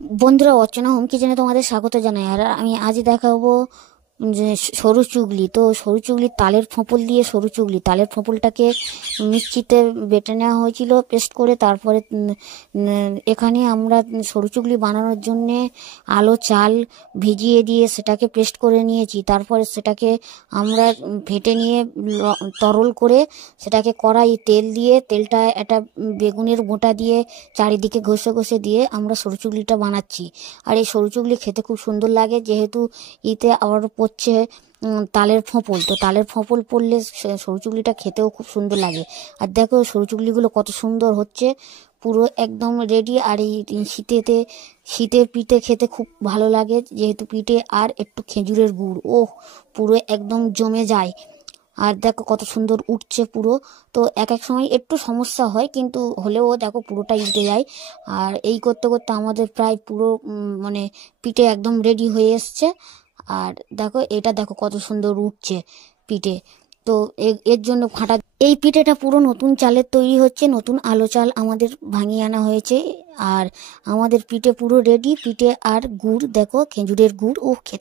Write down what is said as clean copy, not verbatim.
বন্ধুরা, অর্চনা হোম কিচেনে তোমাদের স্বাগত জানাই। আর আমি আজ দেখাবো যে সরু চুগলি। তো সরু চুগলি তালের ফোঁপল দিয়ে সরু চুগলি তালের ফোঁপলটাকে মিক্সিতে বেটে নেওয়া হয়েছিল পেস্ট করে। তারপরে এখানে আমরা সরু চুগলি বানানোর জন্যে আলো চাল ভিজিয়ে দিয়ে সেটাকে পেস্ট করে নিয়েছি। তারপরে সেটাকে আমরা ফেটে নিয়ে তরল করে সেটাকে কড়াই তেল দিয়ে, তেলটা একটা বেগুনের বোঁটা দিয়ে চারিদিকে ঘষে ঘষে দিয়ে আমরা সরু চুগলিটা বানাচ্ছি। আর এই সরু চুগলি খেতে খুব সুন্দর লাগে, যেহেতু ইতে আবার পড়ছে তালের ফোঁপল। তো তালের ফোঁপল পড়লে সরু চুগলিটা খেতেও খুব সুন্দর লাগে। আর দেখো সরু চুগলিগুলো কত সুন্দর হচ্ছে, পুরো একদম রেডি। আর এই শীতের পিঠে খেতে খুব ভালো লাগে, যেহেতু পিঠে আর একটু খেজুরের গুড়, ওহ পুরো একদম জমে যায়। আর দেখো কত সুন্দর উঠছে পুরো। তো এক এক সময় একটু সমস্যা হয়, কিন্তু হলেও দেখো পুরোটাই উঠে যায়। আর এই করতে করতে আমাদের প্রায় পুরো মানে পিঠে একদম রেডি হয়ে এসছে। আর দেখো এটা দেখো কত সুন্দর উঠছে পিঠে। তো এর জন্য এই পিঠেটা পুরো নতুন চালের তৈরি হচ্ছে, নতুন আলো চাল আমাদের ভাঙিয়ে আনা হয়েছে। আর আমাদের পিঠে পুরো রেডি। পিঠে আর গুড় দেখো, খেজুরের গুড়, ও খেতে